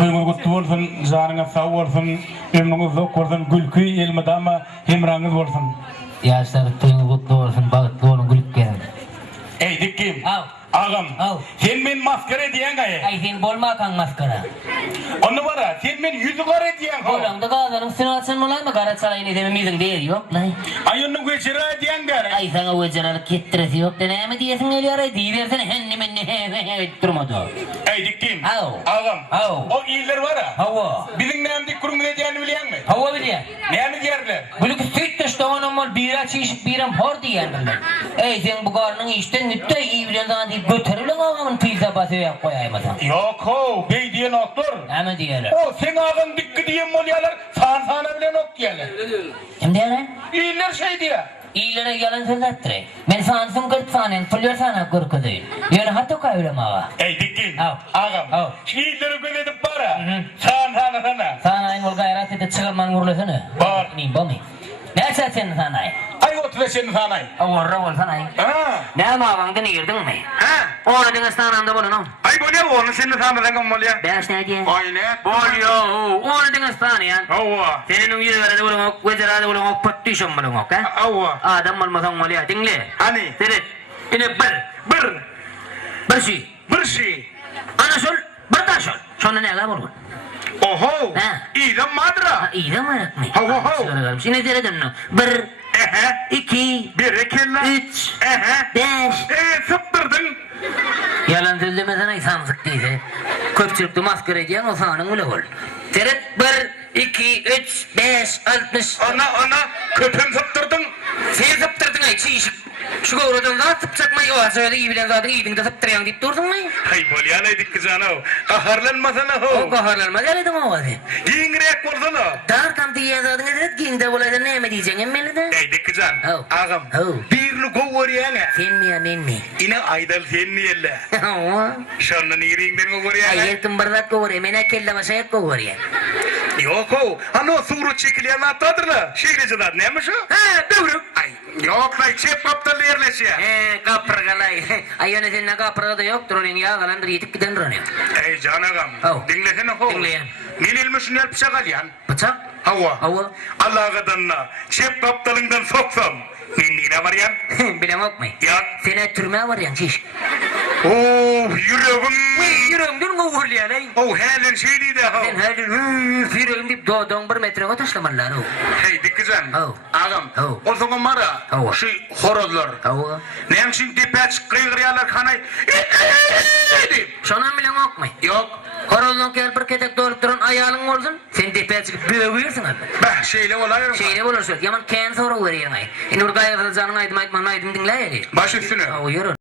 Toyuňyz gutly bolsun, janyňyz sag bolsun, ömrüňiz zok bolsun, gülkü elmedama hemraňyz bolsun. Ýaşlar toýuňyz gutly bolsun, bagtly bolun, gülüp gelin. Ey dikkim. Aw. Agam. Aw. Sen men maskara diýen gaýy. Ay sen bolma kaň maskara. Onu bara, sen men yüzü gara diýen gaýy. Bolanda gazanyň üstüne atsan bolarmy? Gara çalaýyn edeme miziň diýeri ýok. Lay. Ay onu geçira diýen gaýy. Ay sana wejaralyk kettiresi ýok da näme diýesin elýär? Diýersen henne menne durmady. Ey dikkim. Aw. Agam. Aw. O iller bara. Hawa. Biziň näme kurun diýeni bilýärmi? Hawa bilýär. Näme diýerler? Gülük süt taşdawan ol bira çeşip biram hor diýerler. Ey sen bu garnyň işden nütte iyi bilen zat diýip göterilen agamyň pizza basy ýap goýaýmasa. Yok ho, bey diýen okdur. Näme diýerler? O sen agam dikki diýen bolýarlar, sana bilen ok diýerler. Kim diýerler? İller şey diýer. İyilere yalan söz ettirey. Men sansın 40 sanen, pulyor sana 40 değil. Yani hatta kavram ağa. Ey dikkin. Aw. Agam. Aw. İlleri gözetip bara. Sana. Sana ayın ol gayrat edip çıkarman vurlasını. Bar. Miyim bu mi? Ne sen sana ay? Ay otur sen sana. Avarra ol sana ay. Ha. Ne mağangdan girdin mi? Ha. Onu dine stananda bolun o. Ay bolýar onu sen sana deňem bolýar. Ben ne diye? Ayne. Bolyo. Onu dine stanayan. Hawa. Senin yüzlerde bolun ok, vecerade bolun ok, pattişon bolun ok ha? Hawa. Adam olmasan bolya, dinle. Hani? Seret. Yine bir Bir şey. Ana sol, bir taş sol. Sonra ne kadar bolun? Oho. Ha. İdem madra. İyi de mi? Hav. Şimdi deredin no. 1, Ehe. 2, Bir ekella. 3, Ehe. 5. Sıptırdın. Yalan söylemesene insansık değilse. Köpçülüktü maskara ediyen o sahanın öyle ol. Seret 1, 2, 3, 5, 60. Ana köpüm sıptırdın. Sen sıptırdın ay çiğişik. Şu kavradan zat sıpçakma yok. Söyledi iyi bilen zatın iyiydin de sıptırayan deyip durdun mu? Hay bolýar aydyk kızana o. Qaharlanmasana O ho. kaharlanma geledi mi o vazi? Giňirek bolsana. Dar tam diyen zatın edet giyinde bulayda neyme diyeceksin emmeli de? Aydyk kızan. Hav. Agam. Hav. Birli gowurýana. Sen mi ya ben mi? Ine aydal sen niýelle. Hawa. Şondan iriňden gowurýana. Ayer kımbardat kovur, mena kella başayat kovur ya. Yok ho. Ano suru çekilýän atadyrlar. Şeýlejler näme şu? Ha, doğru. Ay. Yok lay çep kaptal yerleşýär. Kaprgalay. Ayone sen kaprga da yok, droning ya galandır yetip giden droning. Ey canagam. Hav. Dinlesene ho. Dinleýän. Nililmiş nel bıçak alýan. Bıçak? Hawa. Hawa. Allah'a danna. Çep kaptalından soksam. Nine varyan? Bilem ok mu? Ya. Sene türme var yan çiş. Yüreğim. Yüreğimden kovur ya lay. Helen şeydi de ha. Sen her yüreğim deyip doğduğun 1 metre taşlamanlar o. Hey dikizan. Hav. Ağam. Hav. O zaman mara. Hawa. Şu horozlar. Hawa. Nem şimdi peç kıygıryalar kanay. Şonan bilem ok mu? Yok. Horozun kel bir ketek doğrup duran ayağın olsun. Sen tepecik büyüyorsun abi. Bah şeyle olayım. Şeyle bulursun. Yaman kendi soru veriyor ay. İnur gayet canına aydım aytman aydım dinle ya. Baş üstüne. Hawa yürü.